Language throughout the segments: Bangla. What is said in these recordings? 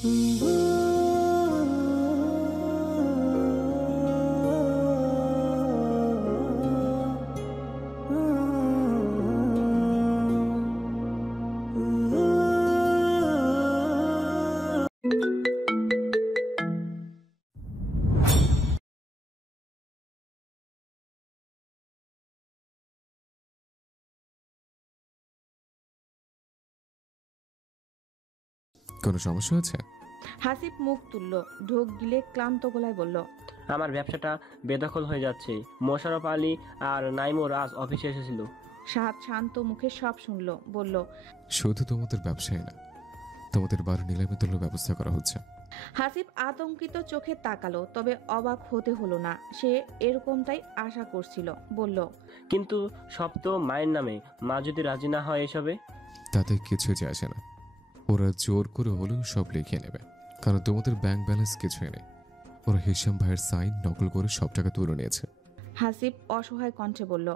কোনো সমস্যা আছে? হাসিব মুখ তুলল, ঢোক গিলে ক্লান্ত গলায় বলল, আমার ব্যবসাটা বেদখল হয়ে যাচ্ছে। মোশাররফ আলী আর নাইমুর আজ অফিসে এসেছিল। শাহাদ শান্ত মুখে সব শুনল, বলল, শুধু তোমাদের ব্যবসায় না, তোমাদের বাড়ি নিলামে তোলার ব্যবস্থা করা হচ্ছে। হাসিব আতঙ্কিত চোখে তাকালো, তবে অবাক হতে হলো না। সে এরকমটাই আশা করছিল। বলল, কিন্তু সব তো মায়ের নামে। মা যদি রাজি না হয় এসবে? তাতে কিছু যায় আসে না, ওরা জোর করে হলেও সব লিখিয়ে নেবে, কারণ তোমাদের ব্যাংক ব্যালেন্স কিছুই নেই। ওরা হিসাম ভাইয়ের সাইন নকল করে সব টাকা তুলে নিয়েছে। হাসিব অসহায় কণ্ঠে বলল,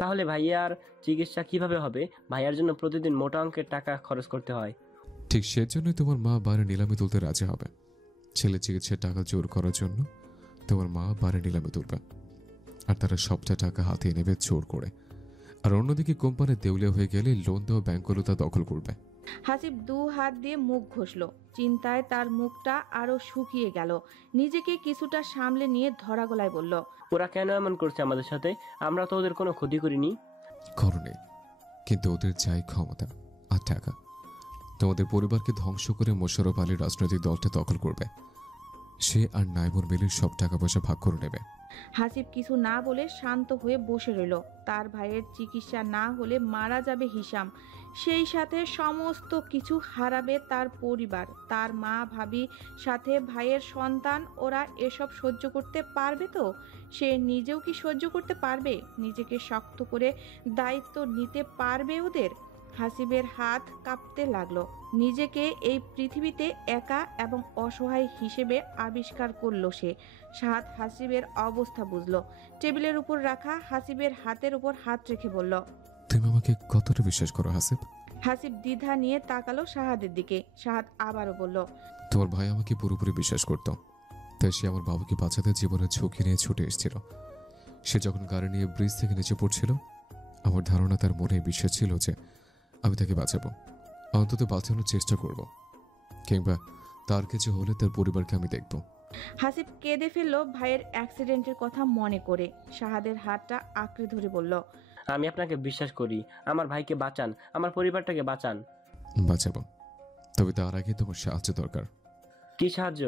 তাহলে ভাইয়ার চিকিৎসা কিভাবে হবে? ভাইয়ার জন্য প্রতিদিন মোটা অঙ্কের টাকা খরচ করতে হয়। ঠিক সেজন্যই তোমার মা বাড়ি নিলামে তুলতে রাজি হবে। ছেলে চিকিৎসার টাকা জোর করার জন্য তোমার মা বাড়ি নিলামে তুলবে, আর তারা সবটা টাকা হাতিয়ে নেবে জোর করে। আর অন্যদিকে কোম্পানি দেউলিয়া হয়ে গেলে লোন দেওয়া ব্যাংকগুলো তা দখল করবে। হাসিব দু হাত দিয়ে মুখ ঘষল। চিন্তায় তার মুখটা আরো শুকিয়ে গেল। নিজেকে কিছুটা সামলে নিয়ে ধরা গলায় বলল, ওরা কেন এমন করছে আমাদের সাথে? আমরা তো ওদের কোনো ক্ষতি করিনি। করণে, কিন্তু ওদের চাই ক্ষমতা আর টাকা। তোমাদের পরিবারকে ধ্বংস করে মোশাররফ আলীর রাজনৈতিক দলটা দখল করবে। সে আর নাইমুর মিলে সব টাকা পয়সা ভাগ করে নেবে। হাসিব কিছু না বলে শান্ত হয়ে বসে রইল। তার ভাইয়ের চিকিৎসা না হলে মারা যাবে হিসাম, সেই সাথে সমস্ত কিছু হারাবে তার পরিবার, তার মা, ভাবি, সাথে ভাইয়ের সন্তান। ওরা এসব সহ্য করতে পারবে তো? সে নিজেও কি সহ্য করতে পারবে? নিজেকে শক্ত করে দায়িত্ব নিতে পারবে ওদের? হাসিবের হাত কাঁপতে লাগলো। নিজেকে এই পৃথিবীতে একা এবং অসহায় হিসেবে আবিষ্কার করলো সে। শাহাদ হাসিবের অবস্থা বুঝলো। টেবিলের উপর রাখা হাসিবের হাতের উপর হাত রেখে বলল, তুমি আমাকে কতটা বিশ্বাস করো হাসিব? হাসিব দ্বিধা নিয়ে তাকালো শাহাদের দিকে। শাহাদ আবারও বলল, তোমার ভাই আমাকে পুরোপুরি বিশ্বাস করত, তাই সে আমার বাবাকে বাঁচাতে জীবনের ঝুঁকি নিয়ে ছুটে এসেছিল। সে যখন গাড়ি নিয়ে ব্রিজ থেকে নিচে পড়ছিল, আমার ধারণা তার মনে বিশ্বাস ছিল যে আমি তাকে বাঁচাবো, অন্তত বাঁচানোর চেষ্টা করব, কিংবা তার কিছু হলে তার পরিবারকে আমি দেখব। হাসিব কেঁদে ফেললো ভাইয়ের অ্যাক্সিডেন্টের কথা মনে করে। শাহাদের হাতটা আঁকড়ে ধরে বলল, আমি আপনাকে বিশ্বাস করি। আমার ভাইকে বাঁচান, আমার পরিবারটাকে বাঁচান। বাঁচাবো, তবে তার আগে তোমার সাহায্য দরকার। কি সাহায্য?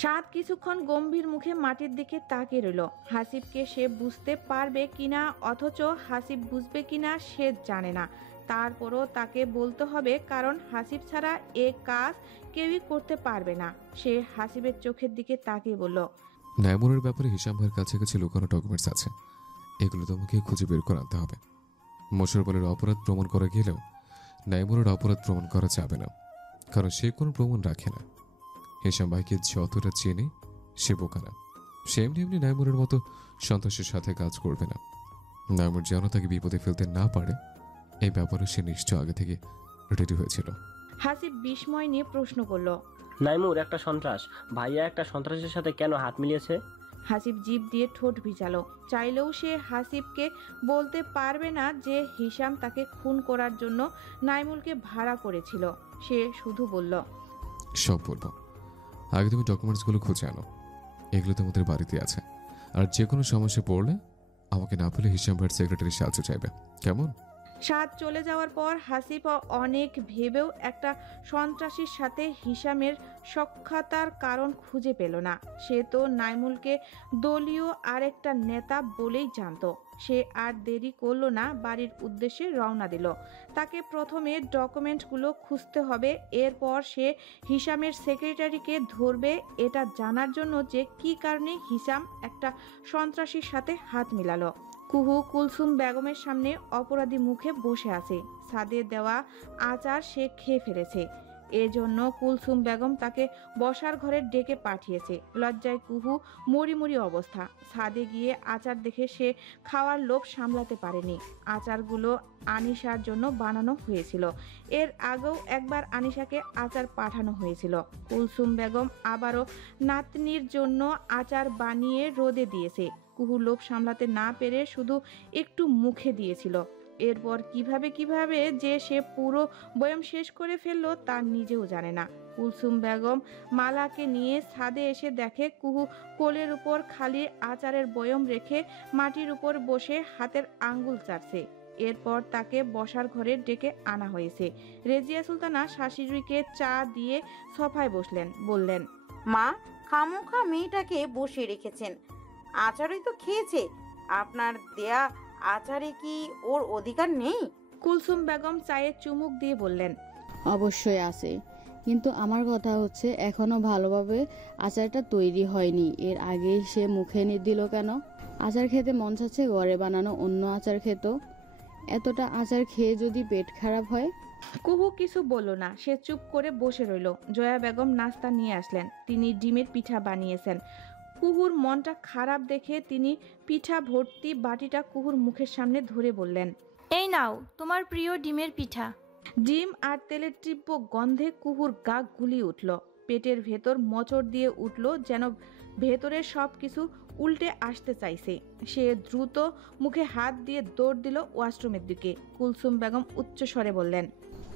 শাহাদ কিছুক্ষণ গম্ভীর মুখে মাটির দিকে তাকিয়ে রইল। হাসিবকে সে বুঝতে পারবে কিনা, অথচ হাসিব বুঝবে কিনা সে জানে না। তারপরও তাকে বলতে হবে, কারণ হাসিব ছাড়া এ কাজ কেউই করতে পারবে না। সে হাসিবের চোখের দিকে তাকিয়ে বলল, নাইমুরের ব্যাপারে হিসাম ভাইয়ের কাছে কিছু লুকানো ডকুমেন্টস আছে, এগুলো তোমাকে খুঁজে বের করে আনতে হবে। মোশাররফ আলীর অপরাধ প্রমাণ করা গেলেও নাইমুরের অপরাধ প্রমাণ করা যাবে না, কারণ সে কোনো প্রমাণ রাখে না। হিসাম ভাইকে যতটা চেনে সে বোকা না। সে এমনি এমনি নাইমুরের মতো সন্ত্রাসের সাথে কাজ করবে না। নাইমুর যেন তাকে বিপদে ফেলতে না পারে, এই ব্যাপারে সে নিশ্চয় আগে থেকে রেডি হয়েছিল। হাসিব বিস্ময় নিয়ে প্রশ্ন করল, নাইমুর একটা সন্ত্রাস? ভাইয়া একটা সন্ত্রাসের সাথে কেন হাত মিলিয়েছে? হাসিব জিভ দিয়ে ঠোঁট ভিজালো। চাইলেও সে হাসিবকে বলতে পারবে না যে হিসাম তাকে খুন করার জন্য নাইমুলকে ভাড়া করেছিল। সে শুধু বলল, সব বলবো, আগে তুমি ডকুমেন্টসগুলো খুঁজে আনো, এগুলো তোমাদের বাড়িতে আছে। আর যে কোনো সমস্যা পড়লে আমাকে না পেলে হিসাম ভাইয়ের সেক্রেটারির সাহায্য চাইবে, কেমন? সাদ চলে যাওয়ার পর হাসিব অনেক ভেবেও একটা সন্ত্রাসীর সাথে হিসামের সখ্যাতার কারণ খুঁজে পেল না। সে তো নাইমুলকে দলীয় আরেকটা নেতা বলেই জানতো। সে আর দেরি করলো না, বাড়ির উদ্দেশ্যে রওনা দিল। তাকে প্রথমে ডকুমেন্টগুলো খুঁজতে হবে, এরপর সে হিসামের সেক্রেটারিকে ধরবে, এটা জানার জন্য যে কী কারণে হিসাম একটা সন্ত্রাসীর সাথে হাত মিলালো। কুহু কুলসুম বেগমের সামনে অপরাধী মুখে বসে আছে। সাদের দেওয়া আচার সে খেয়ে ফেলেছে। এজন্য কুলসুম বেগম তাকে বসার ঘরে ডেকে পাঠিয়েছে। লজ্জায় কুহু মরিমরি অবস্থা। ছাদে গিয়ে আচার দেখে সে খাওয়ার লোভ সামলাতে পারেনি। আচারগুলো আনিশার জন্য বানানো হয়েছিল। এর আগেও একবার আনিশাকে আচার পাঠানো হয়েছিল। কুলসুম বেগম আবারও নাতনির জন্য আচার বানিয়ে রোদে দিয়েছে। কুহু লোভ সামলাতে না পেরে শুধু একটু মুখে দিয়েছিল। এরপর কিভাবে যে সে পুরো বয়ম শেষ করে ফেললো তা নিজেও জানে না। কুলসুম বেগম মালাকে নিয়ে ছাদে এসে দেখে কুহু কোলের উপর খালি আচারের বয়ম রেখে মাটির উপর বসে হাতের আঙ্গুল চাটছে। এরপর তাকে বসার ঘরে ডেকে আনা হয়েছে। রেজিয়া সুলতানা শাশুড়িকে চা দিয়ে সোফায় বসলেন, বললেন, মা, খামোখা মেয়েটাকে বসিয়ে রেখেছেন। আচারই তো খেয়েছে, আপনার দেয়া আচারে কি ওর অধিকার নেই? কুলসুম বেগম চায়ে চুমুক দিয়ে বললেন, অবশ্যই আছে, কিন্তু আমার কথা হচ্ছে এখনো ভালোভাবে আচারটা তৈরি হয়নি। এর আগেই সে মুখে দিল কেন? আচার খেতে মন চাচ্ছে, ঘরে বানানো অন্য আচার খেত। এতটা আচার খেয়ে যদি পেট খারাপ হয়? কুহু কিছু বলল না, সে চুপ করে বসে রইল। জয়া বেগম নাস্তা নিয়ে আসলেন। তিনি ডিমের পিঠা বানিয়েছেন। কুহুর মনটা খারাপ দেখে তিনি পিঠা ভর্তি বাটিটা কুহুর মুখের সামনে ধরে বললেন, এই নাও তোমার প্রিয় ডিমের পিঠা। ডিম আর তেলের তীব্র গন্ধে কুহুর গা গুলিয়ে উঠল। পেটের ভেতর মোচড় দিয়ে উঠল, যেন ভেতরের সব কিছু উল্টে আসতে চাইছে। সে দ্রুত মুখে হাত দিয়ে দৌড় দিল ওয়াশরুমের দিকে। কুলসুম বেগম উচ্চ স্বরে বললেন,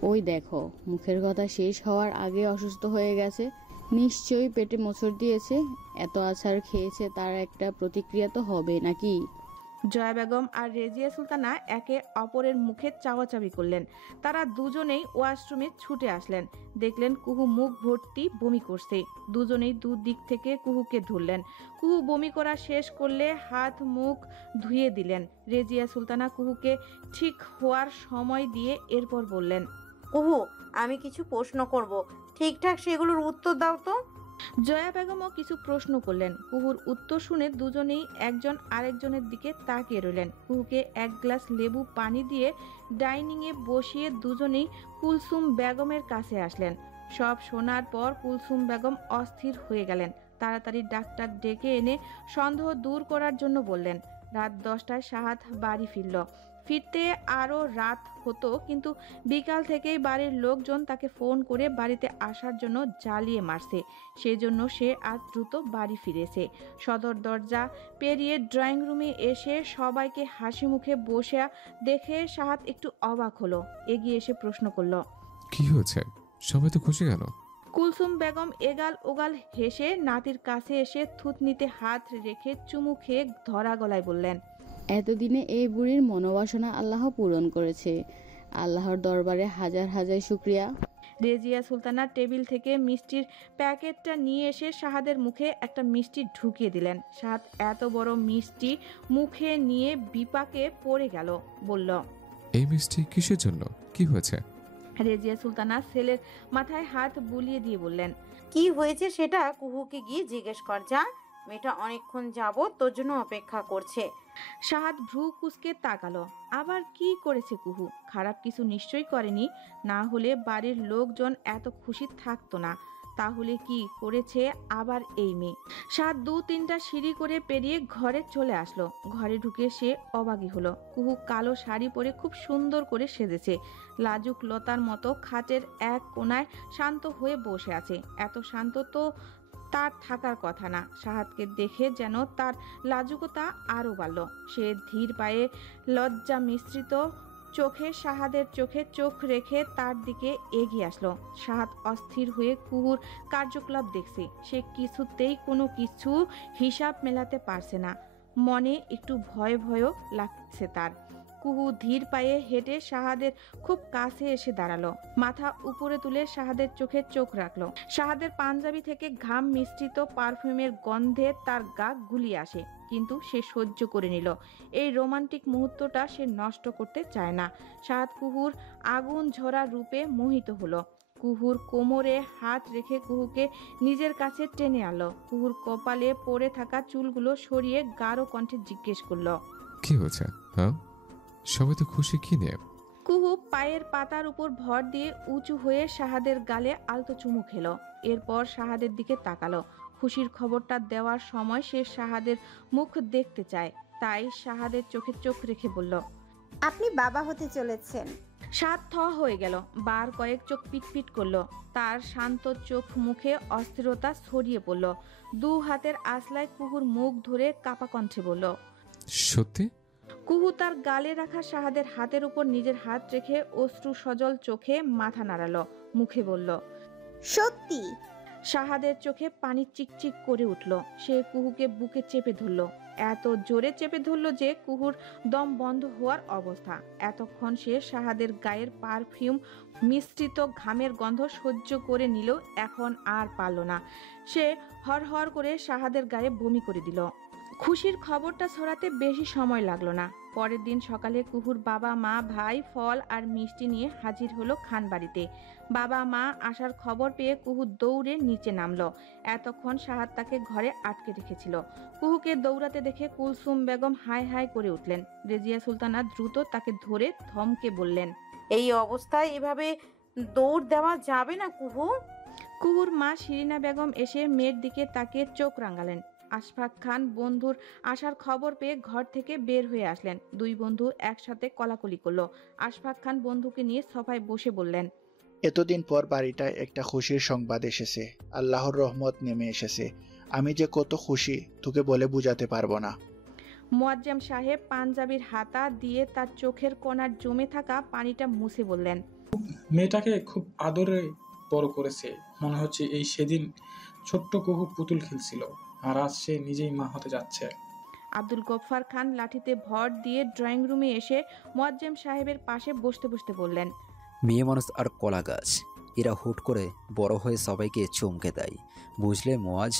ওই দেখো, মুখের কথা শেষ হওয়ার আগে অসুস্থ হয়ে গেছে। নিশ্চয়ই পেটে মোচড় দিয়েছে। এত আচার খেয়েছে, তার একটা প্রতিক্রিয়া তো হবে নাকি? জয়া বেগম আর রেজিয়া সুলতানা একে অপরের মুখে চাওয়াচাবি করলেন। তারা দুজনেই ওয়াশরুমে ছুটে আসলেন। দেখলেন কুহু মুখ ভর্তি বমি করছে। দুজনেই দুদিক থেকে কুহুকে ধরলেন। কুহু বমি করা শেষ করলে হাত মুখ ধুয়ে দিলেন। রেজিয়া সুলতানা কুহুকে ঠিক হওয়ার সময় দিয়ে এরপর বললেন, কুহু, আমি কিছু প্রশ্ন করব, ঠিকঠাক সেগুলোর উত্তর দাও তো। জয়া বেগমও কিছু প্রশ্ন করলেন। কুহুর উত্তর শুনে দুজনেই একজন আরেকজনের দিকে তাকিয়ে রইলেন। কুহুকে এক গ্লাস লেবু পানি দিয়ে ডাইনিংয়ে বসিয়ে দুজনেই কুলসুম বেগমের কাছে আসলেন। সব শোনার পর কুলসুম বেগম অস্থির হয়ে গেলেন। তাড়াতাড়ি ডাক্তার ডেকে এনে সন্দেহ দূর করার জন্য বললেন। রাত 10টায় সাহাদ বাড়ি ফিরতে আরও রাত হতো, কিন্তু বিকাল থেকেই বাড়ির লোকজন তাকে ফোন করে বাড়িতে আসার জন্য জ্বালিয়ে মারছে। সেজন্য সে আজ দ্রুত বাড়ি ফিরেছে। সদর দরজা পেরিয়ে ড্রয়িং রুমে এসে সবাইকে হাসি মুখে বসে দেখে সাহাদ একটু অবাক হলো। এগিয়ে এসে প্রশ্ন করল, কি হয়েছে? সবাই তো খুশি কেন? কুলসুম বেগম এগাল ওগাল হেসে নাতির কাছে এসে থুতনিতে হাত রেখে চুমু খেয়ে ধরা গলায় বললেন, এতদিনে এই বুড়ির মনোবাসনা আল্লাহ পূরণ করেছে। আল্লাহর দরবারে হাজার হাজার শুকরিয়া। রেজিয়া সুলতানা টেবিল থেকে মিষ্টির প্যাকেটটা নিয়ে এসে শাহাদের মুখে একটা মিষ্টি ঢুকিয়ে দিলেন। শাহাদ এত বড় মিষ্টি মুখে নিয়ে বিপাকে পড়ে গেল, বলল, এই মিষ্টি কিসের জন্য? কি হয়েছে? রেজিয়া সুলতানা ছেলের মাথায় হাত বুলিয়ে দিয়ে বললেন, কি হয়েছে সেটা কুহুকে গিয়ে জিজ্ঞেস কর যা। মেয়েটা অনেকক্ষণ যাবত তোর জন্য অপেক্ষা করছে। শাহাদ ভ্রু কুঁচকে তাকালো। আবার কি করেছে কুহু? খারাপ কিছু নিশ্চয়ই করেনি, না হলে বাড়ির লোকজন এত খুশি থাকতো না। তাহলে কি করেছে আবার এই মেয়ে? শাহাদ 2-3টা সিঁড়ি করে পেরিয়ে ঘরে চলে আসলো। ঘরে ঢুকে সে অবাগী হলো। কুহু কালো শাড়ি পরে খুব সুন্দর করে সেজেছে। লাজুক লতার মতো খাটের এক কোনায় শান্ত হয়ে বসে আছে। এত শান্ত তো তার থাকার কথা না। শাহাদকে দেখে যেন তার লাজুকতা আরো বাড়ল। সে ধীর পায়ে লজ্জা মিশ্রিত চোখে শাহাদের চোখে চোখ রেখে তার দিকে এগিয়ে আসলো। শাহাদ অস্থির হয়ে কুহুর কার্যকলাপ দেখছে। সে কিছুতেই কোনো কিছু হিসাব মেলাতে পারছে না। মনে একটু ভয় ভয়ও লাগছে তার। কুহু ধীর পায়ে হেঁটে শাহাদের খুব কাছে এসে দাঁড়ালো। মাথা উপরে তুলে শাহাদের চোখে চোখ রাখলো। শাহাদের পাঞ্জাবি থেকে ঘাম মিশ্রিত পারফিউমের গন্ধে তার গা গুলিয়ে আসে, কিন্তু সে সহ্য করে নিল। এই রোমান্টিক মুহূর্তটা সে নষ্ট করতে চায় না। শাহাদ কুহুর আগুন ঝরা রূপে মোহিত হলো। কুহুর কোমরে হাত রেখে কুহুকে নিজের কাছে টেনে আনলো। কুহুর কপালে পড়ে থাকা চুলগুলো সরিয়ে গাঢ় কণ্ঠে জিজ্ঞেস করলো, কি হয়েছে? হ্যাঁ, সবাই তো খুশি কি নিয়ে? কুহু পায়ের পাতার উপর ভর দিয়ে উঁচু হয়ে শাহাদের গালে আলতো চুমু খেলো। এরপর শাহাদের দিকে তাকালো। খুশির খবরটা দেওয়ার সময় সে শাহাদের মুখ দেখতে চায়, তাই শাহাদের চোখে চোখ রেখে বলল, আপনি বাবা হতে চলেছেন। শাহাদ থ হয়ে গেল। বার কয়েক চোখ পিটপিট করলো। তার শান্ত চোখ মুখে অস্থিরতা ছড়িয়ে পড়ল। দু হাতের আঁচলায় কুহুর মুখ ধরে কাপা কণ্ঠে বলল, সত্যি? কুহু তার গালে রাখা শাহাদের হাতের উপর নিজের হাত রেখে অশ্রু সজল চোখে মাথা নাড়ালো, মুখে বলল, সত্যি। শাহাদের চোখে পানি চিকচিক করে উঠল। সে কুহুকে বুকে চেপে ধরল, এত জোরে চেপে ধরল যে কুহুর দম বন্ধ হওয়ার অবস্থা। এতক্ষণ সে শাহাদের গায়ের পারফিউম মিশ্রিত ঘামের গন্ধ সহ্য করে নিল, এখন আর পারল না। সে হরহর করে শাহাদের গায়ে বমি করে দিল। খুশির খবরটা ছড়াতে বেশি সময় লাগলো না। পরের দিন সকালে কুহুর বাবা মা ভাই ফল আর মিষ্টি নিয়ে হাজির হলো খানবাড়িতে। বাবা মা আসার খবর পেয়ে কুহু দৌড়ে নিচে নামলো। এতক্ষণ শাহাদ তাকে ঘরে আটকে রেখেছিল। কুহুকে দৌড়াতে দেখে কুলসুম বেগম হাই হাই করে উঠলেন। রেজিয়া সুলতানা দ্রুত তাকে ধরে ধমকে বললেন, এই অবস্থায় এভাবে দৌড় দেওয়া যাবে না কুহু। কুহুর মা শিরিনা বেগম এসে মেয়ের দিকে তাকিয়ে চোখ রাঙালেন। আশফাক খান বন্ধুর আসার খবর পেয়ে ঘর থেকে বের হয়ে আসলেন। দুই বন্ধু একসাথে কলাকলি করলো। আশফাক খান বন্ধুকে নিয়ে সোফায় বসে বললেন, এতদিন পর বাড়িটায় একটা খুশির সংবাদ এসেছে। আল্লাহর রহমত নেমে এসেছে। আমি যে কত খুশি তোকে বলে বোঝাতে পারবো না। মুয়াজ্জেম সাহেব পাঞ্জাবির হাতা দিয়ে তার চোখের কোণার জমে থাকা পানিটা মুছে বললেন, মেয়েটাকে খুব আদরে বড় করেছে। মনে হচ্ছে এই সেদিন ছোট্ট কুহু পুতুল খেলছিল, আর আজ সে নিজেই মা হতে যাচ্ছে। আব্দুল গফফার খান লাঠিতে ভর দিয়ে ড্রয়িং রুমে এসে মুয়াজ্জেম সাহেবের পাশে বসতে বসতে বললেন, মেয়ে মানুষ আর কলা গাছ, এরা হুট করে বড় হয়ে সবাইকে চমকে দেয়। বুঝলে মোয়াজ,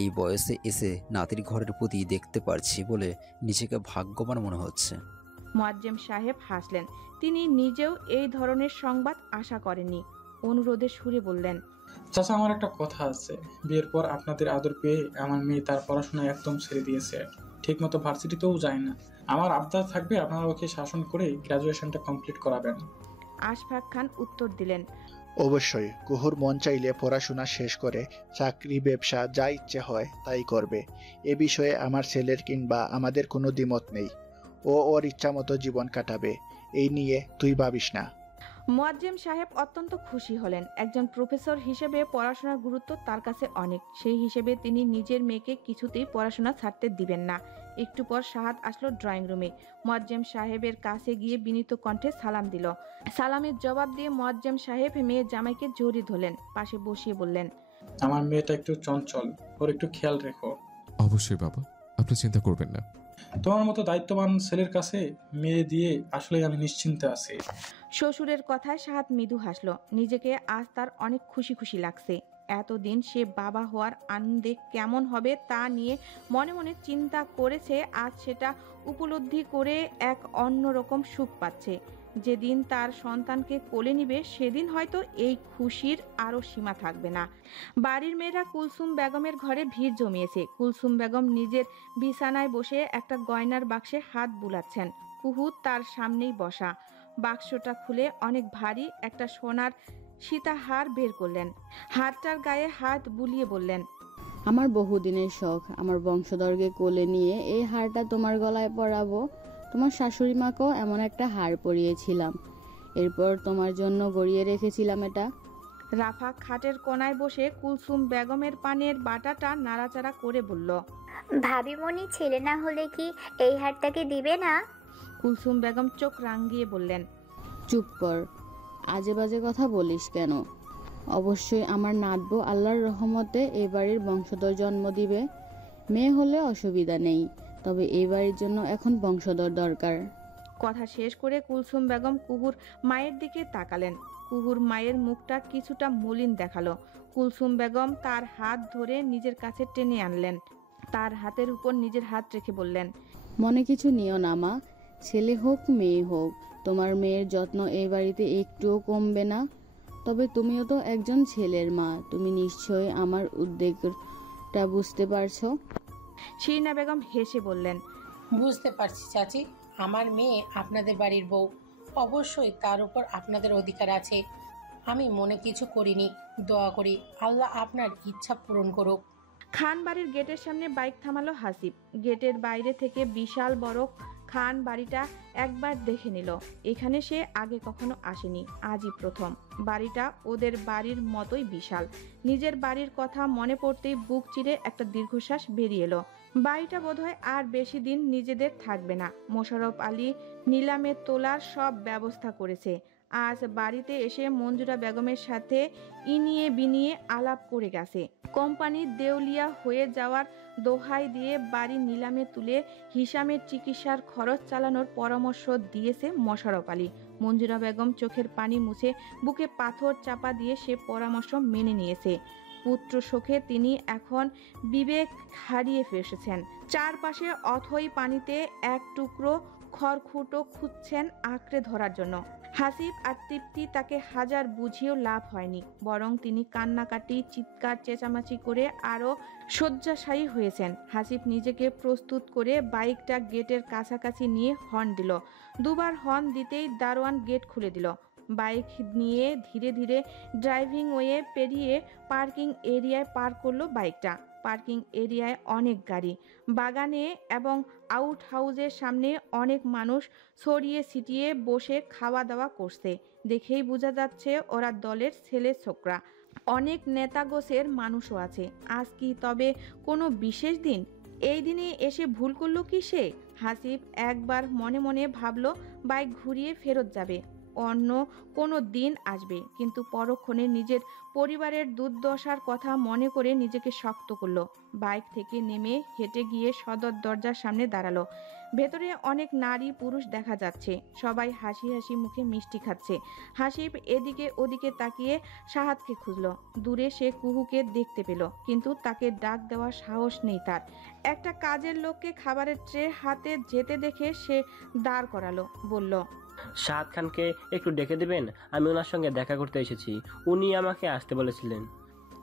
এই বয়সে এসে নাতির ঘরের প্রতি দেখতে পারছি বলে নিজেকে ভাগ্যবান মনে হচ্ছে। মুয়াজ্জেম সাহেব হাসলেন। তিনি নিজেও এই ধরনের সংবাদ আশা করেননি। অনুরোধের সুরে বললেন, চাচা, আমার একটা কথা আছে। বিয়ের পর আপনাদের আদর পেয়ে আমার মেয়ে তার পড়াশোনা একদম ছেড়ে দিয়েছে। ঠিকমতো ভার্সিটিতেও যায় না। আমার আবদার থাকবে আপনারা ওকে শাসন করে গ্র্যাজুয়েশনটা কমপ্লিট করাবেন। আশফাক খান উত্তর দিলেন, অবশ্যই। কুহুর মন চাইলে পড়াশোনা শেষ করে চাকরি ব্যবসা যা ইচ্ছে হয় তাই করবে। এ বিষয়ে আমার ছেলের কিংবা আমাদের কোনো দ্বিমত নেই। ও ওর ইচ্ছা মতো জীবন কাটাবে, এই নিয়ে তুই ভাবিস না। মুয়াজ্জেম সাহেব অত্যন্ত খুশি হলেন। একজন প্রফেসর হিসেবে পড়াশোনার গুরুত্ব তার কাছে অনেক। সেই হিসেবে তিনি নিজের মেয়েকে কিছুতেই পড়াশোনা ছাড়তে দিবেন না। একটু পর শাহাদ আসলো ড্রয়িং রুমে। মুয়াজ্জেম সাহেবের কাছে গিয়ে বিনীত কণ্ঠে সালাম দিল। সালামের জবাব দিয়ে মুয়াজ্জেম সাহেব মেয়ের জামাইকে জড়িয়ে ধরলেন, পাশে বসিয়ে বললেন, আমার মেয়েটা একটু চঞ্চল, ওর একটু খেয়াল রেখো। অবশ্যই বাবা, আপনি চিন্তা করবেন না। তোমার মতো দায়িত্ববান ছেলের কাছে মেয়ে দিয়ে আসলে আমি নিশ্চিন্তে আছি। শ্বশুরের কথায় শাহাদ মৃদু হাসলো। নিজেকে আজ তার অনেক খুশি খুশি লাগছে। এতদিন সে বাবা হওয়ার আনন্দে কেমন হবে তা নিয়ে মনে মনে চিন্তা করেছে, আজ সেটা উপলব্ধি করে এক অন্যরকম সুখ পাচ্ছে। যেদিন তার সন্তানকে কোলে নিবে সেদিন হয়তো এই খুশির আরও সীমা থাকবে না। বাড়ির মেয়েরা কুলসুম বেগমের ঘরে ভিড় জমিয়েছে। কুলসুম বেগম নিজের বিছানায় বসে একটা গয়নার বাক্সে হাত বুলাচ্ছেন। কুহু তার সামনেই বসা। বাক্সটা খুলে অনেক ভারী একটা সোনার সীতাহার বের করলেন। হারটার গায়ে হাত বুলিয়ে বললেন, আমার বহুদিনের শখ, আমার বংশধরকে কোলে নিয়ে এই হারটা তোমার গলায় পরাবো। তোমার শাশুড়ি মাকেও এমন একটা হার পরিয়েছিলাম, এরপর তোমার জন্য গড়িয়ে রেখেছিলাম এটা। রাফা খাটের কোনায় বসে কুলসুম বেগমের পানের বাটাটা নাড়াচাড়া করে বলল, ভাবিমণি ছেলে না হলে কি এই হারটাকে দিবে না? কুলসুম বেগম চোখ রাঙিয়ে বললেন, চুপ কর, আজে বাজে কথা বলিস কেন? অবশ্যই আমার নাতবো আল্লাহর রহমতে এই বাড়ির বংশধর জন্ম দিবে। মেয়ে হলে অসুবিধা নেই, তবে এই বাড়ির জন্য এখন বংশধর দরকার। কথা শেষ করে কুলসুম বেগম কুহুর মায়ের দিকে তাকালেন। কুহুর মায়ের মুখটা কিছুটা মলিন দেখালো। কুলসুম বেগম তার হাত ধরে নিজের কাছে টেনে আনলেন। তার হাতের উপর নিজের হাত রেখে বললেন, মনে কিছু নিও না মা, ছেলে হোক মেয়ে হোক, তোমার মেয়ের যত্ন এই বাড়িতে একটুও কমবে না। তবে তুমিও তো একজন ছেলের মা, তুমি নিশ্চয়ই আমার উদ্বেগটা বুঝতে পারছো। শিরিনা বেগম হেসে বললেন, বুঝতে পারছি চাচি, আমার মেয়ে আপনাদের বাড়ির বউ, অবশ্যই তার উপর আপনাদের অধিকার আছে। আমি মনে কিছু করিনি। দোয়া করি আল্লাহ আপনার ইচ্ছা পূরণ করুক। খান বাড়ির গেটের সামনে বাইক থামালো হাসিব। গেটের বাইরে থেকে বিশাল বড় খান বাড়িটা একবার দেখে নিল। এখানে সে আগে কখনো আসেনি, আজই প্রথম। বাড়িটা ওদের বাড়ির মতোই বিশাল। নিজের বাড়ির কথা মনে পড়তেই বুক চিরে একটা দীর্ঘশ্বাস বেরিয়ে এলো। বাড়িটা বোধহয় আর বেশি দিন নিজেদের থাকবে না। মোশাররফ আলী নিলামে তোলার সব ব্যবস্থা করেছে। আজ বাড়িতে এসে মঞ্জুরা বেগমের সাথে ইনিয়ে বিনিয়ে আলাপ করে গেছে। কোম্পানির দেউলিয়া হয়ে যাওয়ার দোহাই দিয়ে বাড়ি নিলামে তুলে হিসামের চিকিৎসার খরচ চালানোর পরামর্শ দিয়েছে মোশাররফ আলী। মঞ্জুরা বেগম চোখের পানি মুছে বুকে পাথর চাপা দিয়ে সে পরামর্শ মেনে নিয়েছে। পুত্র শোকে তিনি এখন বিবেক হারিয়ে ফেসেছেন। চারপাশে অথই পানিতে এক টুকরো খড়কুটো খুঁজছেন আঁকড়ে ধরার জন্য। হাসিব আর তৃপ্তি তাকে হাজার বুঝিয়েও লাভ হয়নি, বরং তিনি কান্নাকাটি চিৎকার চেঁচামেচি করে আরো শয্যাশায়ী হয়েছেন। হাসিব নিজেকে প্রস্তুত করে বাইকটা গেটের কাছাকাছি নিয়ে হর্ন দিল। দুবার হর্ন দিতেই দারোয়ান গেট খুলে দিল। বাইক নিয়ে ধীরে ধীরে ড্রাইভিং ওয়ে পেরিয়ে পার্কিং এরিয়ায় পার করলো বাইকটা। পার্কিং এরিয়ায় অনেক গাড়ি, বাগানে এবং আউট হাউসের সামনে অনেক মানুষ ছড়িয়ে ছিটিয়ে বসে খাওয়া দাওয়া করছে। দেখেই বোঝা যাচ্ছে ওরা দলের ছেলে ছোকরা। অনেক নেতাগোছের মানুষও আছে। আজ কি তবে কোনো বিশেষ দিন? এই দিনে এসে ভুল করলো কি সে? হাসিব একবার মনে মনে ভাবলো বাইক ঘুরিয়ে ফেরত যাবে, অন্য কোনো দিন আসবে, কিন্তু পরক্ষণে নিজের পরিবারের দুর্দশার কথা মনে করে নিজেকে শক্ত করলো। বাইক থেকে নেমে হেঁটে গিয়ে সদর দরজার সামনে দাঁড়ালো। ভেতরে অনেক নারী পুরুষ দেখা যাচ্ছে, সবাই হাসি হাসি মুখে মিষ্টি খাচ্ছে। হাসিব এদিকে ওদিকে তাকিয়ে সাহাদকে খুঁজলো। দূরে সে কুহুকে দেখতে পেল, কিন্তু তাকে ডাক দেওয়ার সাহস নেই তার। একটা কাজের লোককে খাবারের ট্রে হাতে যেতে দেখে সে দাঁড় করালো, বলল, শাহাদ খানকে একটু ডেকে দেবেন, আমি ওনার সঙ্গে দেখা করতে এসেছি, উনি আমাকে আসতে বলেছিলেন।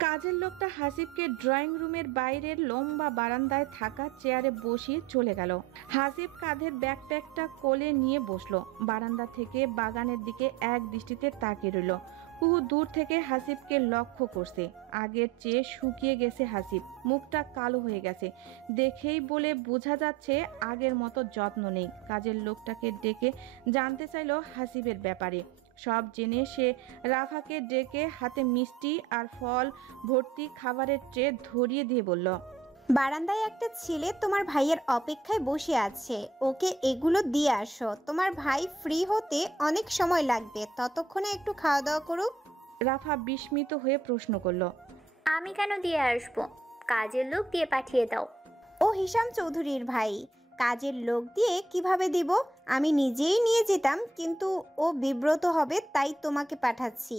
কাজের লোকটা হাসিবকে ড্রয়িং রুমের বাইরের লম্বা বারান্দায় থাকা চেয়ারে বসিয়ে চলে গেল। হাসিব কাঁধের ব্যাকপ্যাকটা কোলে নিয়ে বসলো। বারান্দা থেকে বাগানের দিকে এক দৃষ্টিতে তাকিয়ে রইল। কুহু দূর থেকে হাসিবকে লক্ষ্য করছে। আগের চেয়ে শুকিয়ে গেছে হাসিব, মুখটা কালো হয়ে গেছে। দেখেই বলে বোঝা যাচ্ছে আগের মতো যত্ন নেই। কাজের লোকটাকে ডেকে জানতে চাইলো হাসিবের ব্যাপারে। সব জেনে সে রাফাকে ডেকে হাতে মিষ্টি আর ফল ভর্তি খাবারের ট্রে ধরিয়ে দিয়ে বলল, বারান্দায় একটা ছেলে তোমার ভাইয়ের অপেক্ষায় বসে আছে, ওকে এগুলো দিয়ে আসো। তোমার ভাই ফ্রি হতে অনেক সময় লাগবে, ততক্ষণে একটু খাওয়া দাওয়া করুক। রাফা বিস্মিত হয়ে প্রশ্ন করলো, আমি কেন দিয়ে আসবো? কাজের লোক দিয়ে পাঠিয়ে দাও। ও হিসাম চৌধুরীর ভাই, কাজের লোক দিয়ে কিভাবে দিব? আমি নিজেই নিয়ে যেতাম, কিন্তু ও বিব্রত হবে, তাই তোমাকে পাঠাচ্ছি।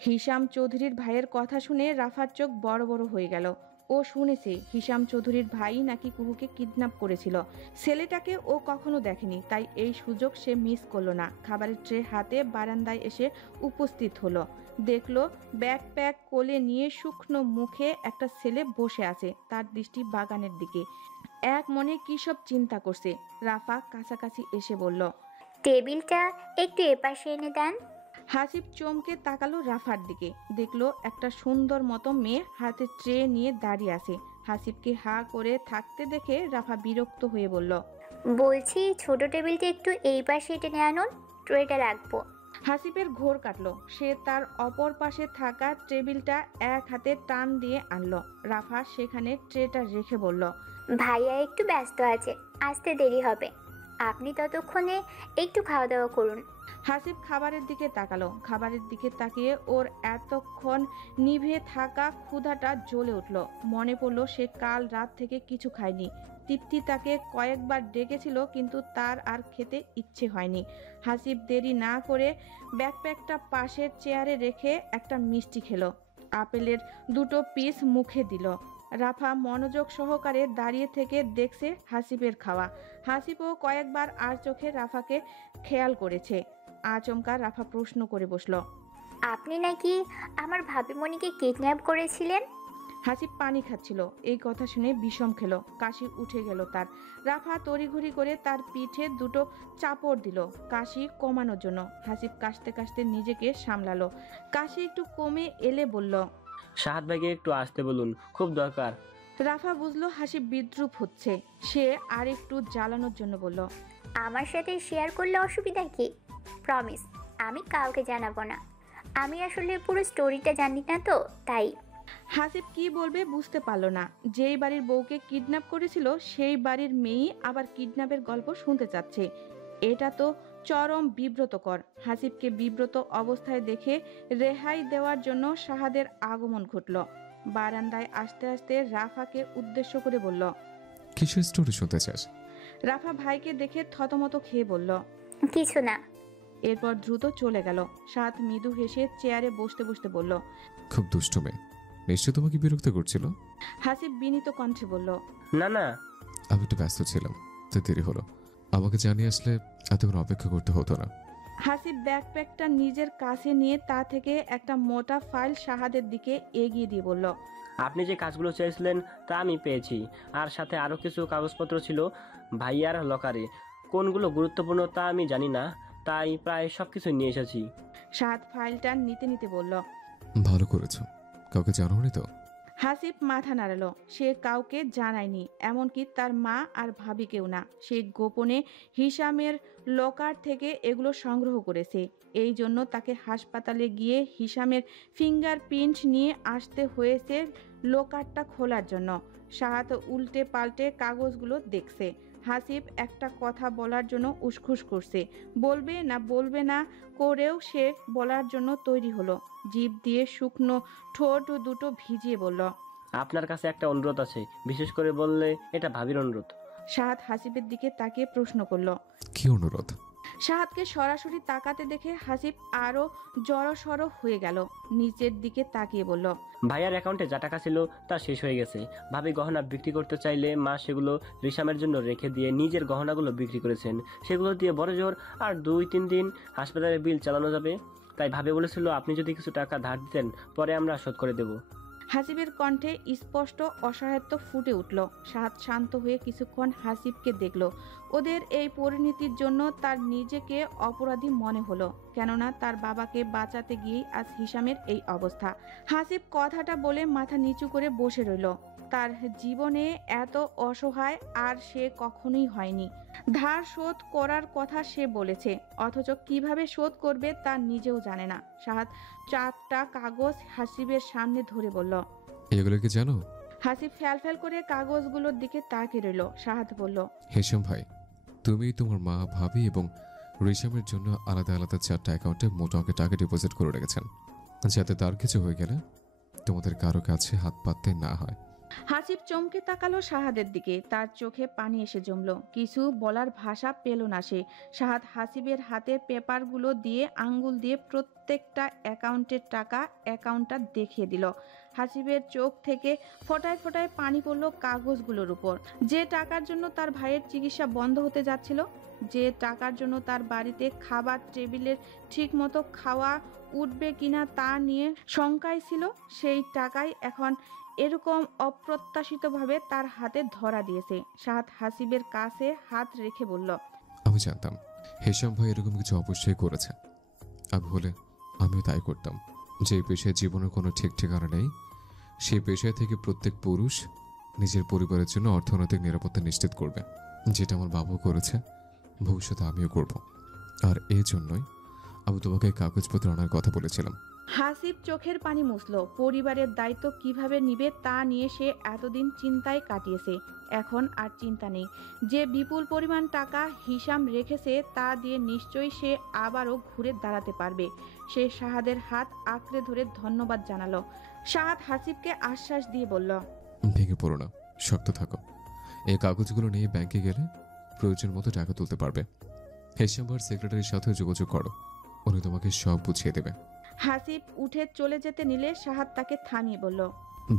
হিসাম চৌধুরীর ভাইয়ের কথা শুনে রাফার চোখ বড় বড় হয়ে গেল। ও শুনেছে হিসাম চৌধুরীর ভাই নাকি কুহুকে কিডন্যাপ করেছিল। ছেলেটাকে ও কখনো দেখেনি, তাই এই সুযোগ সে মিস করলো না। খাবারের ট্রে হাতে বারান্দায় এসে উপস্থিত হলো। দেখলো ব্যাকপ্যাক কোলে নিয়ে শুকনো মুখে একটা ছেলে বসে আছে, তার দৃষ্টি বাগানের দিকে। এক মনে কি সব চিন্তা করছে। রাফা কাছাকাছি এসে বলল, টেবিলটা একটু এপাশে এনে দেন। হাসিব চমকে তাকালো রাফার দিকে। দেখলো একটা সুন্দর মতো মেয়ে হাতে ট্রে নিয়ে দাঁড়িয়ে আছে। হাসিবকে হা করে থাকতে দেখে রাফা বিরক্ত হয়ে বলল, বলছি ছোট টেবিলটা একটু এই পাশে টেনে আনুন, ট্রেটা রাখবো। হাসিবের ঘোর কাটলো। সে তার অপর পাশে থাকা টেবিলটা এক হাতে টান দিয়ে আনলো। রাফা সেখানে ট্রেটা রেখে বলল, ভাইয়া একটু ব্যস্ত আছে, আসতে দেরি হবে, আপনি ততক্ষণে একটু খাওয়া দাওয়া করুন। হাসিব খাবারের দিকে তাকালো। খাবারের দিকে তাকিয়ে ওর এতক্ষণ নিভে থাকা ক্ষুধাটা জ্বলে উঠল। মনে পড়লো সে কাল রাত থেকে কিছু খায়নি। তৃপ্তি তাকে কয়েকবার ডেকেছিল, কিন্তু তার আর খেতে ইচ্ছে হয়নি। হাসিব দেরি না করে ব্যাকপ্যাকটা পাশের চেয়ারে রেখে একটা মিষ্টি খেলো। আপেলের দুটো পিস মুখে দিল। রাফা মনোযোগ সহকারে দাঁড়িয়ে থেকে দেখছে হাসিবের খাওয়া। হাসিবও কয়েকবার আর চোখে রাফাকে খেয়াল করেছে। আচমকা রাফা প্রশ্ন করে বসল, আপনি নাকি আমার ভাবিমণিকে কিডন্যাপ করেছিলেন? হাসিব পানি খাচ্ছিল। এই কথা শুনে বিষম খেলো, কাশি উঠে গেল তার। রাফা তড়িঘড়ি করে তার পিঠে দুটো চাপড় দিল কাশি কমানোর জন্য। হাসিব কাশতে কাশতে নিজেকে সামলালো। কাশি একটু কমে এলে বলল, সাহাদ ভাইকে একটু আসতে বলুন, খুব দরকার। রাফা বুঝলো হাসিব বিদ্রুপ হচ্ছে। সে আর একটু জ্বালানোর জন্য বলল, আমার সাথে শেয়ার করলে অসুবিধা কি? প্রমিস, আমি কাউকে জানাবো না। আমি আসলে পুরো স্টোরিটা জানি না তো, তাই। হাসিব কি বলবে বুঝতে পারলো না। যেই বাড়ির বউকে কিডন্যাপ করেছিল সেই বাড়ির মেয়ে আবার কিডন্যাপের গল্প শুনতে চাচ্ছে। এটা তো চরম বিব্রতকর। হাসিবকে বিব্রত অবস্থায় দেখে রেহাই দেওয়ার জন্য শাহাদের আগমন ঘটল। বারান্দায় আসতে আসতে রাফাকে উদ্দেশ্য করে বলল, কিসের স্টোরি শুনতে চাস? রাফা ভাইকে দেখে থতমত খেয়ে বলল, কিছু না। এরপর দ্রুত চলে গেল। শাহাদ মৃদু হেসে চেয়ারে বসতে বসতে বলল, খুব দুষ্টু মেয়ে, নিশ্চয় তোমাকে বিরক্ত করছিল। হাসিব বিনীত কণ্ঠে বলল, না না, আমি একটু ব্যস্ত ছিলাম, তো দেরি হলো। আমাকে জানিয়ে আসলে এতক্ষণ অপেক্ষা করতে হতো না। হাসিব ব্যাকপ্যাকটা নিজের কাছে নিয়ে তা থেকে একটা মোটা ফাইল শাহাদের দিকে এগিয়ে দিয়ে বলল, আপনি যে কাজগুলো চেয়েছিলেন তা আমি পেয়েছি, আর সাথে আরও কিছু কাগজপত্র ছিল ভাইয়ার লকারে। কোনগুলো গুরুত্বপূর্ণ তা আমি জানি না, তাই প্রায় সব কিছু নিয়ে এসেছি। শাহাদ ফাইলটা নিতে নিতে বলল, ভালো করেছো। কাউকে জানাওনি তো? হাসিব মাথা নাড়ালো। সে কাউকে জানায়নি, এমনকি তার মা আর ভাবিকেও না। সে গোপনে হিসামের লকার থেকে এগুলো সংগ্রহ করেছে। এই জন্য তাকে হাসপাতালে গিয়ে হিসামের ফিঙ্গারপ্রিন্ট নিয়ে আসতে হয়েছে লকারটা খোলার জন্য। শাহাদ উল্টে পাল্টে কাগজগুলো দেখছে। হাসিব একটা কথা বলার জন্য উসখুস করছে। বলবে না করেও সে বলার জন্য তৈরি হলো। জিভ দিয়ে শুকনো ঠোঁট দুটো ভিজিয়ে বলল, আপনার কাছে একটা অনুরোধ আছে, বিশেষ করে বললে এটা ভাবির অনুরোধ। শাহাদ হাসিবের দিকে তাকিয়ে প্রশ্ন করল, কি অনুরোধ? শাহাদকে সরাসরি তাকাতে দেখে হাসিব আরো জড়সড় হয়ে গেল। নিচের দিকে তাকিয়ে বলল, ভাইয়ার অ্যাকাউন্টে যা টাকা ছিল তা শেষ হয়ে গেছে। ভাবি গহনা বিক্রি করতে চাইলে মা সেগুলো রিসামের জন্য রেখে দিয়ে নিজের গহনাগুলো বিক্রি করেছেন। সেগুলো দিয়ে বড় জোর আর 2-3 দিন হাসপাতালের বিল চালানো যাবে। তাই ভাবে বলেছিল আপনি যদি কিছু টাকা ধার দিতেন পরে আমরা শোধ করে দেব। হাসিবের কণ্ঠে স্পষ্ট অসহায়ত্ব ফুটে উঠল। শাহাদ শান্ত হয়ে কিছুক্ষণ হাসিবকে দেখল। ওদের এই পরিণতির জন্য তার নিজেকে অপরাধী মনে হলো, কেননা তার বাবাকে বাঁচাতে গিয়েই আজ হিসামের এই অবস্থা। হাসিব কথাটা বলে মাথা নিচু করে বসে রইল। তার জীবনে এত অসহায় আর সে কখনোই হয়নি। ধার শোধ করার কথা সে বলেছে, অথচ কিভাবে শোধ করবে তা নিজেও জানে না। শাহাদ 4টা কাগজ হাসিবের সামনে ধরে বলল, এগুলো কি জানো? হাসিব ফ্যাল করে কাগজগুলোর দিকে তাকিয়ে রইল। শাহাদ বলল, হেশাম ভাই, তুমি তোমার মা, ভাবি এবং রেশামের জন্য আলাদা আলাদা 4টা অ্যাকাউন্টে মোটা অঙ্কের টাকা ডিপোজিট করে রেখেছেন, যাতে তার কিছু হয়ে গেলে তোমাদের কারো কাছে হাত পাততে না হয়। হাসিব চমকে তাকালো শাহাদের দিকে। তার চোখে পানি এসে জমল। কিছু বলার ভাষা পেল না সে। শাহাদ হাসিবের হাতের পেপারগুলো দিয়ে আঙ্গুল দিয়ে প্রত্যেকটা অ্যাকাউন্টের টাকা অ্যাকাউন্টটা দেখিয়ে দিল। হাসিবের চোখ থেকে ফোঁটায় ফোঁটায় পানি পড়ল কাগজগুলোর উপর। যে টাকার জন্য তার ভাইয়ের চিকিৎসা বন্ধ হতে যাচ্ছিল, যে টাকার জন্য তার বাড়িতে খাবার টেবিলের ঠিক মতো খাওয়া উঠবে কিনা তা নিয়ে শঙ্কায় ছিল, সেই টাকাই এখন এরকম অপ্রত্যাশিতভাবে তার হাতে ধরা দিয়েছে। শাহাদ হাসিবের কাছে হাত রেখে বলল, আমি জানতাম হেশাম ভাই এরকম কিছু অবশ্যই করেছে। আমি হলে আমিও তাই করতাম। যে পেশায় জীবনের কোনো ঠিক ঠিকানা নেই, সেই পেশায় থেকে প্রত্যেক পুরুষ নিজের পরিবারের জন্য অর্থনৈতিক নিরাপত্তা নিশ্চিত করবে, যেটা আমার বাবাও করেছে, ভবিষ্যতে আমিও করব। আর এই জন্যই আমি তোমাকে কাগজপত্র আনার কথা বলেছিলাম। হাসিব চোখের পানি মুছল। পরিবারের দায়িত্ব কিভাবে নিবে তা নিয়ে সে এতদিন চিন্তায় কাটিয়েছে। এখন আর চিন্তা নেই। যে বিপুল পরিমাণ টাকা হিসাম রেখেছে তা দিয়ে নিশ্চয়ই সে আবারও ঘুরে দাঁড়াতে পারবে। সে শাহাদের হাত আঁকড়ে ধরে ধন্যবাদ জানালো। শাহাদ হাসিবকে আশ্বাস দিয়ে বলল, ভেঙে পড়ো না, শক্ত থাকো। এই কাগজগুলো নিয়ে ব্যাংকে গেলে প্রয়োজন মতো টাকা তুলতে পারবে। হেশাম ভাইয়ের সেক্রেটারির সাথে যোগাযোগ করো, উনি তোমাকে সব বুঝিয়ে দেবে। হাসিব উঠে চলে যেতে নিলে শাহাদ তাকে থামিয়ে বলল,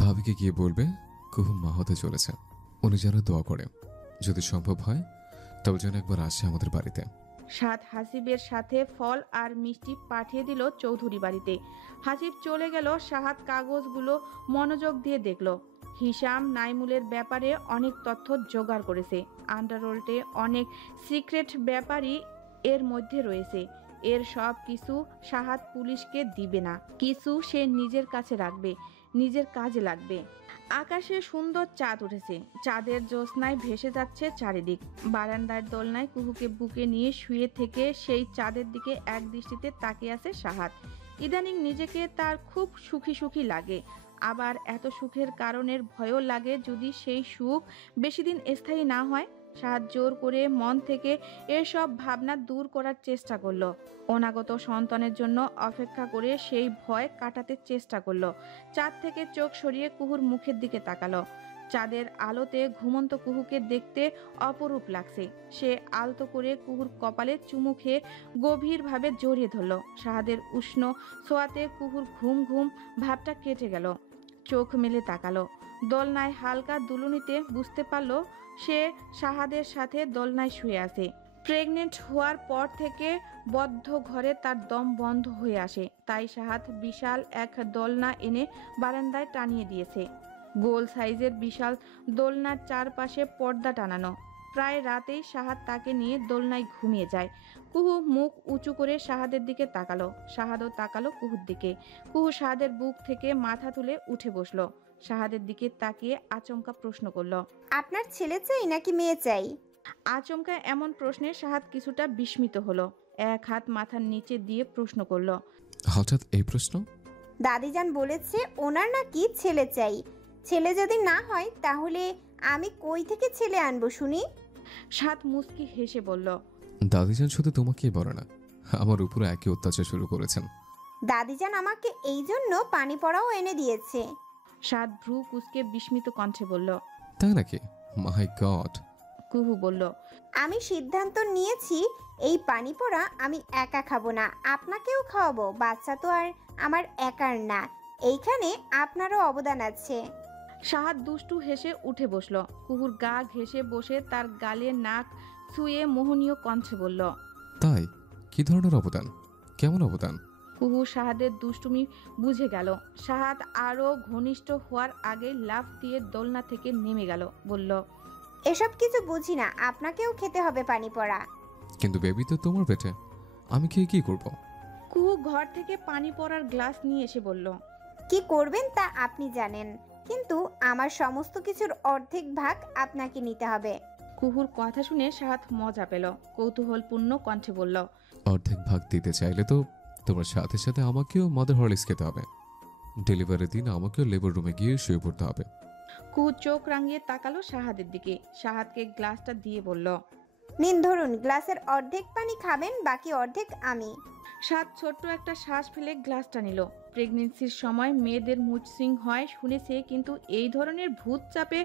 ভাবিকে গিয়ে বলবে খুব মা হতে চলেছে, উনি যেন দোয়া করে, যদি সম্ভব হয় তবে যেন একবার আসে আমাদের বাড়িতে। সাত হাসিবের সাথে ফল আর মিষ্টি পাঠিয়ে দিল চৌধুরী বাড়িতে। হাসিব চলে গেল। সাহাদ কাগজগুলো মনোযোগ দিয়ে দেখল। হিসাম নাইমুলের ব্যাপারে অনেক তথ্য জোগাড় করেছে। আন্ডারওয়ার্ল্ডে অনেক সিক্রেট ব্যাপারই এর মধ্যে রয়েছে। এর সব কিছু সাহাদ পুলিশকে দিবে না, কিছু সে নিজের কাছে রাখবে, নিজের কাজে লাগবে। আকাশে সুন্দর চাঁদ উঠেছে। চাঁদের জ্যোৎস্নায় ভেসে যাচ্ছে চারিদিক। বারান্দার দোলনায় কুহুকে বুকে নিয়ে শুয়ে থেকে সেই চাঁদের দিকে এক দৃষ্টিতে তাকিয়ে আছে সাহাদ। ইদানিং নিজেকে তার খুব সুখী সুখী লাগে, আবার এত সুখের কারণের ভয়ও লাগে যদি সেই সুখ বেশি দিন স্থায়ী না হয়। সাহাদ জোর করে মন থেকে এসব ভাবনা দূর করার চেষ্টা করলো। অনাগত সন্তানের জন্য অপেক্ষা করে সেই ভয় কাটাতে চেষ্টা করলো। চাঁদ থেকে চোখ সরিয়ে কুহুর মুখের দিকে তাকালো। চাঁদের আলোতে ঘুমন্ত কুহুকে দেখতে অপরূপ লাগছে। সে আলতো করে কুহুর কপালে চুমু খেয়ে গভীরভাবে জড়িয়ে ধরল। সাহাদের উষ্ণ ছোঁয়াতে কুহুর ঘুম ঘুম ভাবটা কেটে গেল। চোখ মেলে তাকালো। দোলনায় হালকা দুলুনিতে বুঝতে পারল সে সাহাদের সাথে দোলনায় শুয়ে আছে। প্রেগনেন্ট হওয়ার পর থেকে বদ্ধ ঘরে তার দম বন্ধ হয়ে আসে, তাই সাহাদ বিশাল এক দোলনা এনে বারান্দায় টানিয়ে দিয়েছে। গোল সাইজের বিশাল দোলনার চারপাশে পর্দা টানানো। প্রায় রাতেই সাহাদ তাকে নিয়ে দোলনায় ঘুমিয়ে যায়। কুহু মুখ উঁচু করে সাহাদের দিকে তাকালো। সাহাদও তাকালো কুহুর দিকে। কুহু সাহাদের বুক থেকে মাথা তুলে উঠে বসলো। সাহাদের দিকে তাকিয়ে আচমকা প্রশ্ন করলো, আপনার ছেলে চাই নাকি মেয়ে চাই? আচমকা এমন প্রশ্নে সাহাদ কিছুটা বিস্মিত হলো। এক হাত মাথার নিচে দিয়ে প্রশ্ন করলো, হঠাৎ এই প্রশ্ন? দাদিজান বলেছে ওনার নাকি ছেলে চাই। ছেলে যদি না হয় তাহলে আমি কই থেকে ছেলে আনবো শুনি? সাহাদ মুচকি হেসে বলল, দাদিজান শুধু তোমাকেই বলে না, আমার উপরে একই অত্যাচার শুরু করেছেন। দাদিজান আমাকে এই জন্য পানি পড়াও এনে দিয়েছে। সাহাদ ভ্রু কুঁচকে বিস্মিত কণ্ঠে বলল, তাই নাকি? মাই গড। কুহু বলল, আমি সিদ্ধান্ত নিয়েছি এই পানি পোড়া আমি একা খাবো না, আপনাকেও খাওয়াবো। বাচ্চা তো আর আমার একার না, এইখানে আপনারও অবদান আছে। সাহাদ দুষ্টু হেসে উঠে বসলো। কুহুর গা ঘেঁষে বসে তার গালে নাক ছুঁয়ে মোহনীয় কণ্ঠে বলল, তাই? কি ধরনের অবদান? কেমন অবদান? কুহু সাহাদের দুষ্টুমি বুঝে গেল। সাহাদ আরো ঘনিষ্ঠ হওয়ার আগে লাফ দিয়ে দোলনা থেকে নেমে গেল। বলল, এসব কিছু বুঝি না, আপনাকেও খেতে হবে পানি পড়া। কিন্তু বেবি তো তোমার পেটে, আমি খেয়ে কি করব? কুহু ঘর থেকে পানি পড়ার গ্লাস নিয়ে এসে বলল, কি করবেন তা আপনি জানেন, কিন্তু আমার সমস্ত কিছুর অর্ধেক ভাগ আপনাকে নিতে হবে। কুহুর কথা শুনে সাহাদ মজা পেল। কৌতূহলপূর্ণ কণ্ঠে বলল, অর্ধেক ভাগ দিতে চাইলে তো তোমার সাথে সাথে আমাকেও মাদার হরলিক্স খেতে হবে। ডেলিভারির দিন আমাকেও লেবার রুমে গিয়ে শুয়ে পড়তে হবে। কুহু চোখ রাঙিয়ে তাকালো সাহাদের দিকে। সাহাদকে গ্লাসটা দিয়ে বলল, নিন ধরুন, গ্লাসের অর্ধেক পানি খাবেন, বাকি অর্ধেক আমি। সাহাদ ছোট্ট একটা শ্বাস ফেলে গ্লাসটা নিল। প্রেগনেন্সির সময় মেয়েদের মুড সুইং হয় শুনেছে, কিন্তু এই ধরনের ভূত চাপে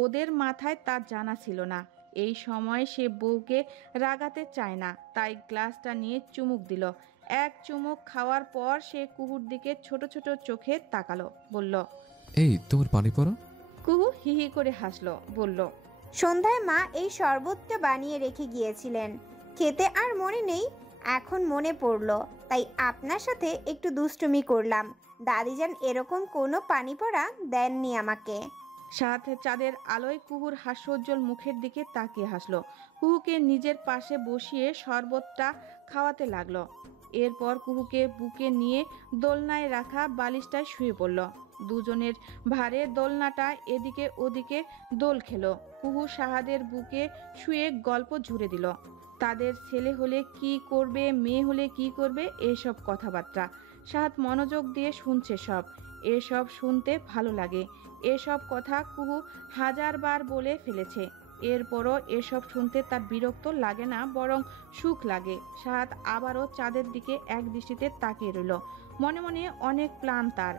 ওদের মাথায় তা জানা ছিল না। এই সময় সে বউকে রাগাতে চায় না, তাই গ্লাসটা নিয়ে চুমুক দিল। এক চুমুক খাওয়ার পর সে কুহুর দিকে ছোট ছোট চোখে তাকালো। বলল, এই তোমার পানি পড়া? কুহু হিহি করে হাসলো। বলল, সন্ধ্যায় মা এই শরবতটা বানিয়ে রেখে গিয়েছিলেন, খেতে আর মনে নেই, এখন মনে পড়লো, তাই আপনার সাথে একটু দুষ্টুমি করলাম। দাদিজান এরকম কোনো পানি পড়া দেননি আমাকে। সাথে চাঁদের আলোয় কুহুর হাস্যোজ্জ্বল মুখের দিকে তাকিয়ে হাসলো। কুহুকে নিজের পাশে বসিয়ে শরবতটা খাওয়াতে লাগলো। এরপর কুহুকে বুকে নিয়ে দোলনায় রাখা বালিশটায় শুয়ে পড়ল। দুজনের ভারে দোলনাটা এদিকে ওদিকে দোল খেলো। কুহু সাহাদের বুকে শুয়ে গল্প জুড়ে দিল। তাদের ছেলে হলে কি করবে, মেয়ে হলে কি করবে, এসব কথাবার্তা। সাহাদ মনোযোগ দিয়ে শুনছে সব। এসব শুনতে ভালো লাগে। এসব কথা কুহু হাজারবার বলে ফেলেছে। এরপরও এসব শুনতে তার বিরক্ত লাগে না, বরং সুখ লাগে। সাহাদ আবারও চাঁদের দিকে এক দৃষ্টিতে তাকিয়ে রইল। মনে মনে অনেক প্ল্যান তার।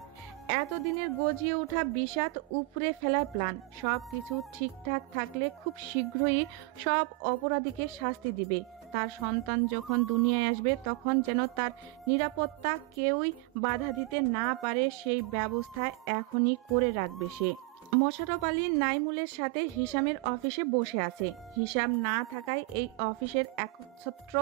এতদিনের গজিয়ে ওঠা বিষাদ উপড়ে ফেলার প্ল্যান। সব কিছু ঠিকঠাক থাকলে খুব শীঘ্রই সব অপরাধীকে শাস্তি দিবে। তার সন্তান যখন দুনিয়ায় আসবে তখন যেন তার নিরাপত্তা কেউই বাধা দিতে না পারে, সেই ব্যবস্থা এখনই করে রাখবে সে। মোশাররফ আলী নাইমুলের সাথে হিসামের অফিসে বসে আছে। হিসাম না থাকায় এই অফিসের একচ্ছত্র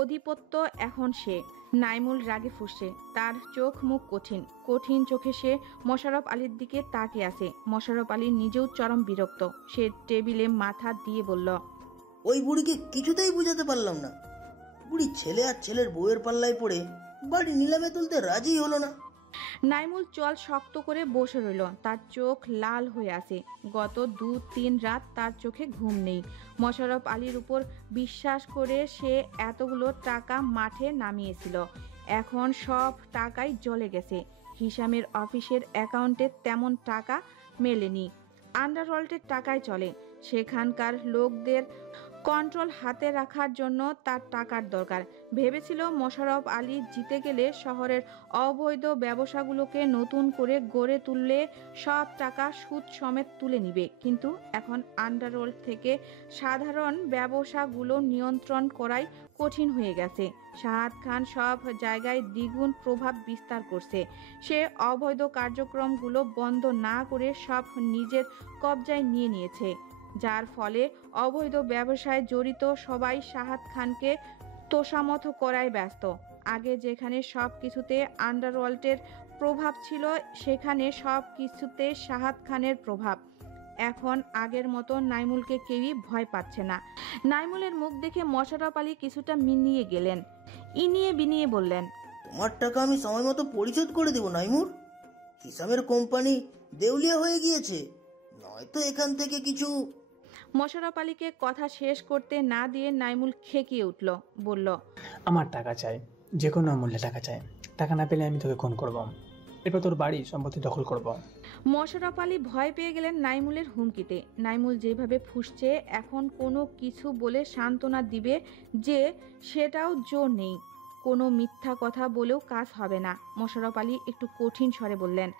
অধিপত্য এখন সে। নাইমুল রাগে ফুঁসছে, তার চোখ মুখ কঠিন কঠিন চোখে সে মোশাররফ আলীর দিকে তাকিয়ে আছে। মোশাররফ আলী নিজেও চরম বিরক্ত। সে টেবিলে মাথা দিয়ে বলল, ওই বুড়িকে কিছুতেই বুঝাতে পারলাম না। বুড়ি ছেলে আর ছেলের বউয়ের পাল্লায় পড়ে বাড়ি নিলামে তুলতে রাজি হলো না। নাইমুল চল শক্ত করে বসে রইল, তার চোখ লাল হয়ে আছে। গত 2-3 রাত তার চোখে ঘুম নেই। মোশাররফ আলীর উপর বিশ্বাস করে সে এতগুলো টাকা মাঠে নামিয়েছিল, এখন সব টাকাই জ্বলে গেছে। হিসামের অফিসের অ্যাকাউন্টে তেমন টাকা মেলেনি, আন্ডারওয়ার্ল্ডের টাকায় চলে। সেখানকার লোকদের কন্ট্রোল হাতে রাখার জন্য তার টাকার দরকার। ভেবেছিল মোশাররফ আলী জিতে গেলে শহরের অবৈধ ব্যবসাগুলোকে নতুন করে গড়ে তুললে সব টাকা সুদ সমেত তুলে নিবে, কিন্তু এখন আন্ডারওয়ার্ল্ড থেকে সাধারণ ব্যবসাগুলো নিয়ন্ত্রণ করাই কঠিন হয়ে গেছে। শাহাদ খান সব জায়গায় দ্বিগুণ প্রভাব বিস্তার করছে। সে অবৈধ কার্যক্রমগুলো বন্ধ না করে সব নিজের কবজায় নিয়ে নিয়েছে, যার ফলে অবৈধ ব্যবসায় জড়িত সবাই শাহাদ খানকে তোষামত করায় ব্যস্ত। আগে যেখানে সব কিছুতে আন্ডারওয়ার্ল্ডের প্রভাব ছিল, সেখানে সব কিছুতে শাহাদ খানের প্রভাব। এখন আগের মতো নাইমুলকে কেউই ভয় পাচ্ছে না। নাইমুলের মুখ দেখে মোশাররফ আলী কিছুটা মিনিয়ে গেলেন। ইনিয়ে বিনিয়ে বললেন, তোমার টাকা আমি সময় মতো পরিশোধ করে দেবো নাইমুর। হিসামের কোম্পানি দেউলিয়া হয়ে গিয়েছে, নয়তো এখান থেকে কিছু। মোশাররফ আলীকে কথা শেষ করতে না দিয়ে নাইমুল খেকিয়ে উঠল, বলল, আমার টাকা চাই, যে কোনো মূল্যে টাকা চাই। টাকা না পেলে আমি তোকে খুন করব, এরপর তোর বাড়ি সম্পত্তি দখল করব। মোশাররফ আলী ভয় পেয়ে গেলেন নাইমুলের হুমকিতে। নাইমুল যেভাবে ফুঁসছে, এখন কোনো কিছু বলে সান্ত্বনা দিবে যে সেটাও জোর নেই। কোনো মিথ্যা কথা বলেও কাজ হবে না। মোশাররফ আলী একটু কঠিন স্বরে বললেন,